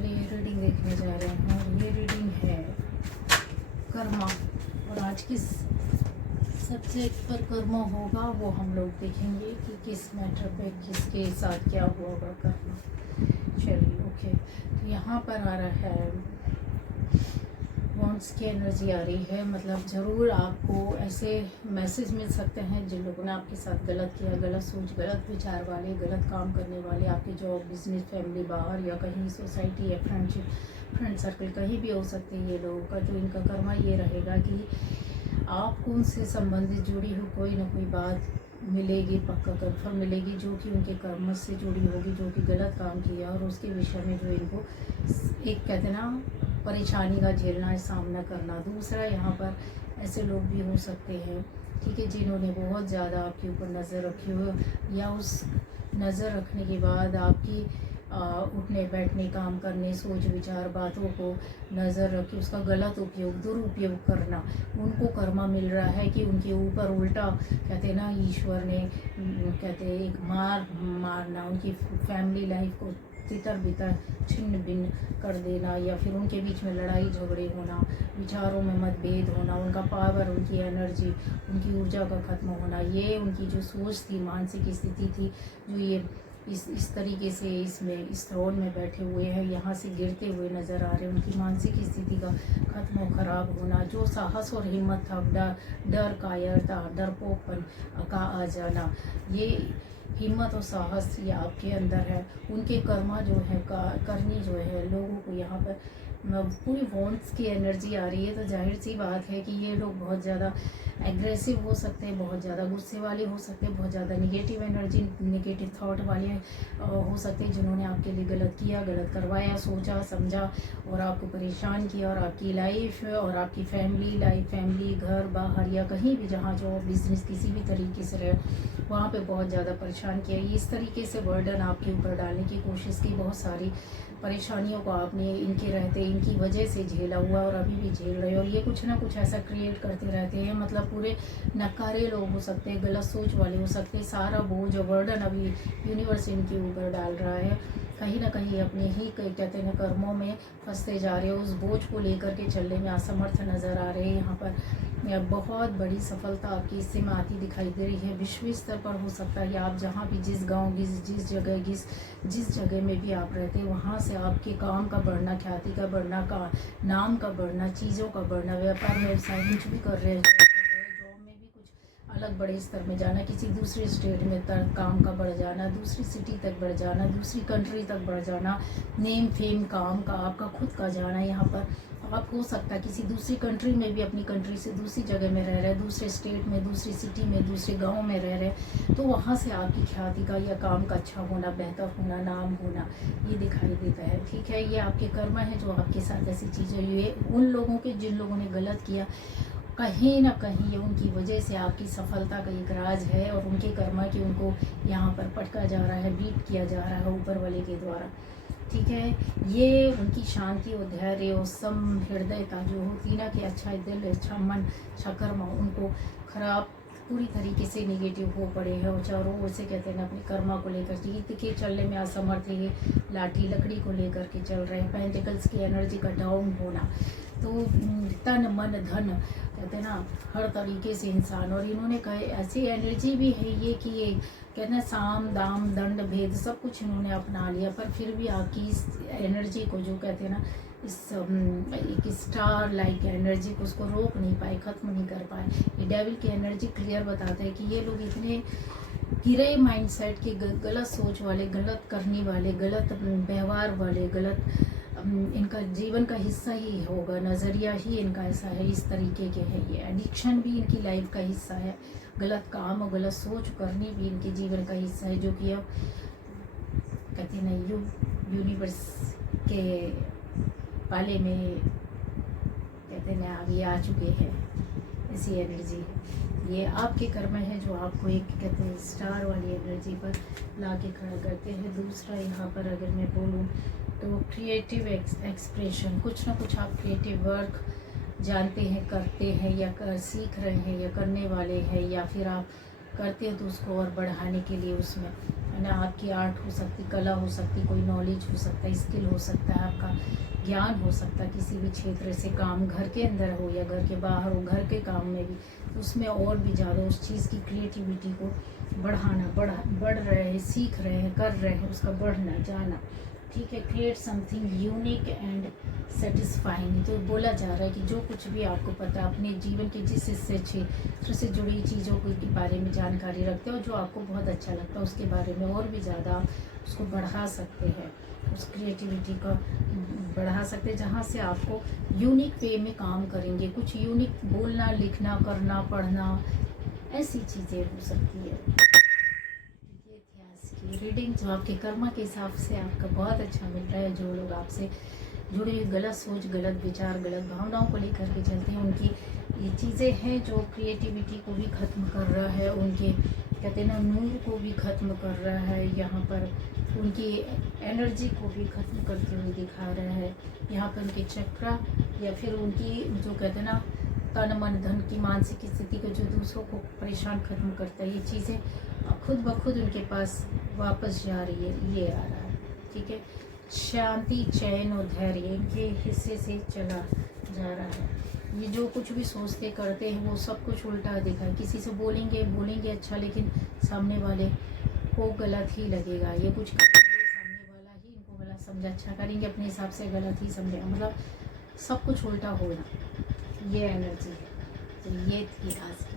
चलिए रीडिंग देखने जा रहे हैं और ये रीडिंग है कर्मा। और आज किस सब्जेक्ट पर कर्मा होगा वो हम लोग देखेंगे कि किस मैटर पे किसके साथ क्या हुआ होगा कर्मा। चलिए ओके, तो यहाँ पर आ रहा है वॉन्ड्स की एनर्जी आ रही है। मतलब ज़रूर आपको ऐसे मैसेज मिल सकते हैं जिन लोगों ने आपके साथ गलत किया, गलत सोच, गलत विचार वाले, गलत काम करने वाले, आपके जॉब, बिजनेस, फैमिली, बाहर या कहीं सोसाइटी या फ्रेंड सर्कल कहीं भी हो सकते हैं ये लोगों का। तो इनका कर्मा ये रहेगा कि आपको उनसे संबंधित जुड़ी हुई कोई ना कोई बात मिलेगी, पक्का कन्फर्म मिलेगी, जो कि उनके कर्म से जुड़ी होगी, जो कि गलत काम किया और उसके विषय में जो इनको एक कहते हैं ना परेशानी का झेलना है, सामना करना। दूसरा यहाँ पर ऐसे लोग भी हो सकते हैं, ठीक है, जिन्होंने बहुत ज़्यादा आपके ऊपर नज़र रखी हो या उस नज़र रखने के बाद आपकी उठने बैठने, काम करने, सोच विचार, बातों को नज़र रख के उसका गलत उपयोग, दुरुपयोग करना, उनको कर्मा मिल रहा है कि उनके ऊपर उल्टा कहते हैं ना ईश्वर ने कहते हैं एक मारना, उनकी फैमिली लाइफ को तितर बितर छिन्न भिन्न कर देना, या फिर उनके बीच में लड़ाई झगड़े होना, विचारों में मतभेद होना, उनका पावर, उनकी एनर्जी, उनकी ऊर्जा का खत्म होना। ये उनकी जो सोच थी, मानसिक स्थिति थी, जो ये इस तरीके से इसमें इस थ्रोन में बैठे हुए हैं, यहाँ से गिरते हुए नज़र आ रहे हैं। उनकी मानसिक स्थिति का खत्म और ख़राब होना, जो साहस और हिम्मत था, डर कायरता, डरपोकपन का आ जाना, ये हिम्मत और साहस ये आपके अंदर है। उनके कर्मा जो है करनी जो है लोगों को यहाँ पर पूरी वॉन्ट्स की एनर्जी आ रही है। तो जाहिर सी बात है कि ये लोग बहुत ज़्यादा एग्रेसिव हो सकते हैं, बहुत ज़्यादा गुस्से वाले हो सकते हैं, बहुत ज़्यादा निगेटिव एनर्जी, निगेटिव थॉट वाले हो सकते हैं, जिन्होंने आपके लिए गलत किया, गलत करवाया, सोचा समझा और आपको परेशान किया, और आपकी लाइफ और आपकी फैमिली लाइफ, फैमिली, घर बाहर या कहीं भी जहाँ जो बिजनेस किसी भी तरीके से रहे वहाँ पे बहुत ज़्यादा परेशान किया। इस तरीके से बर्डन आपके ऊपर डालने की कोशिश की, बहुत सारी परेशानियों को आपने इनके रहते, इनकी वजह से झेला हुआ और अभी भी झेल रहे हो। और ये कुछ ना कुछ ऐसा क्रिएट करते रहते हैं, मतलब पूरे नकारे लोग हो सकते हैं, गलत सोच वाले हो सकते हैं। सारा बोझ और बर्डन अभी यूनिवर्स इनके ऊपर डाल रहा है, कहीं ना कहीं अपने ही कहते हैं कर्मों में फंसते जा रहे हो, उस बोझ को लेकर के चलने में असमर्थ नज़र आ रहे हैं। यहाँ पर बहुत बड़ी सफलता आपकी इससे में आती दिखाई दे रही है। विश्व स्तर पर हो सकता है, आप जहाँ भी, जिस गांव, जिस जगह, जिस जगह में भी आप रहते हैं, वहाँ से आपके काम का बढ़ना, ख्याति का बढ़ना, का नाम का बढ़ना, चीज़ों का बढ़ना, व्यापार व्यवसाय कुछ भी कर रहे हैं, जॉब में भी कुछ अलग बड़े स्तर में जाना, किसी दूसरे स्टेट में तक काम का बढ़ जाना, दूसरी सिटी तक बढ़ जाना, दूसरी कंट्री तक बढ़ जाना, नेम फेम काम का आपका खुद का जाना। यहाँ पर आप हो सकता है किसी दूसरी कंट्री में भी, अपनी कंट्री से दूसरी जगह में रह रहे, दूसरे स्टेट में, दूसरी सिटी में, दूसरे गांव में रह रहे, तो वहाँ से आपकी ख्याति का या काम का अच्छा होना, बेहतर होना, नाम होना, ये दिखाई देता है। ठीक है, ये आपके कर्म है जो आपके साथ ऐसी चीज़ें हुई है। उन लोगों के जिन लोगों ने गलत किया, कहीं ना कहीं उनकी वजह से आपकी सफलता का एक राज है, और उनके कर्मा की उनको यहाँ पर पटका जा रहा है, बीट किया जा रहा है ऊपर वाले के द्वारा। ठीक है, ये उनकी शांति और धैर्य और सम हृदयता जो होती ना कि अच्छा दिल, अच्छा मन, अच्छा कर्म, उनको खराब पूरी तरीके से निगेटिव हो पड़े हैं और चारों ओर से कहते हैं ना अपने कर्मा को लेकर जीत के चलने में असमर्थ है। ये लाठी लकड़ी को लेकर के चल रहे हैं, पेंटिकल्स की एनर्जी का डाउन होना, तो तन मन धन कहते हैं ना हर तरीके से इंसान, और इन्होंने कहे ऐसी एनर्जी भी है ये कि ये कहते हैं साम दाम दंड भेद सब कुछ इन्होंने अपना लिया, पर फिर भी आपकी इस एनर्जी को जो कहते हैं ना इस एक स्टार लाइक एनर्जी को उसको रोक नहीं पाए, ख़त्म नहीं कर पाए। ये डेविल की एनर्जी क्लियर बताते हैं कि ये लोग इतने गिरे माइंडसेट के, गलत सोच वाले, गलत करने वाले, गलत व्यवहार वाले, गलत इनका जीवन का हिस्सा ही होगा, नज़रिया ही इनका ऐसा है, इस तरीके के है। ये एडिक्शन भी इनकी लाइफ का हिस्सा है, गलत काम और गलत सोच करनी भी इनके जीवन का हिस्सा है, जो कि अब कहते हैं ना यूनिवर्स के पाले में कहते हैं ना आगे आ चुके हैं, ऐसी एनर्जी है। ये आपके कर्म है जो आपको एक कहते हैं स्टार वाली एनर्जी पर ला के खड़ा करते हैं। दूसरा यहाँ पर अगर मैं बोलूँ तो क्रिएटिव एक्सप्रेशन, कुछ ना कुछ आप क्रिएटिव वर्क जानते हैं, करते हैं, या सीख रहे हैं, या करने वाले हैं, या फिर आप करते हैं तो उसको और बढ़ाने के लिए उसमें है ना, आपकी आर्ट हो सकती, कला हो सकती, कोई नॉलेज हो सकता है, स्किल हो सकता है, आपका ज्ञान हो सकता है, किसी भी क्षेत्र से काम घर के अंदर हो या घर के बाहर हो, घर के काम में भी, तो उसमें और भी ज़्यादा उस चीज़ की क्रिएटिविटी को बढ़ाना, बढ़ रहे हैं, सीख रहे हैं, कर रहे हैं, उसका बढ़ना जाना, ठीक है। Create something unique and satisfying. तो बोला जा रहा है कि जो कुछ भी आपको पता है, अपने जीवन के जिस हिस्से क्षेत्र से जुड़ी चीज़ों के बारे में जानकारी रखते हो, जो आपको बहुत अच्छा लगता है उसके बारे में और भी ज़्यादा आप उसको बढ़ा सकते हैं, उस क्रिएटिविटी को बढ़ा सकते हैं, जहाँ से आपको यूनिक वे में काम करेंगे, कुछ यूनिक बोलना, लिखना, करना, पढ़ना, ऐसी चीज़ें हो सकती है। की रीडिंग जो आपके कर्म के हिसाब से आपका बहुत अच्छा मिल रहा है। जो लोग आपसे जुड़ी हुई गलत सोच, गलत विचार, गलत भावनाओं को लेकर के चलते हैं, उनकी ये चीज़ें हैं जो क्रिएटिविटी को भी ख़त्म कर रहा है, उनके कहते हैं ना नूर को भी ख़त्म कर रहा है, यहाँ पर उनकी एनर्जी को भी ख़त्म करते हुए दिखा रहा है। यहाँ पर उनके चक्रा या फिर उनकी जो कहते हैं ना तन मन धन की मानसिक स्थिति को जो दूसरों को परेशान खत्म करता है, ये चीज़ें खुद ब खुद उनके पास वापस जा रही है, ये आ रहा है, ठीक है। शांति, चैन और धैर्य इनके हिस्से से चला जा रहा है। ये जो कुछ भी सोचते करते हैं वो सब कुछ उल्टा दिखा है। किसी से बोलेंगे अच्छा, लेकिन सामने वाले को गलत ही लगेगा। ये कुछ करेंगे, सामने वाला ही इनको गलत समझा, अच्छा करेंगे अपने हिसाब से गलत ही समझेगा, मतलब सब कुछ उल्टा होना, ये एनर्जी है। तो ये थी आज की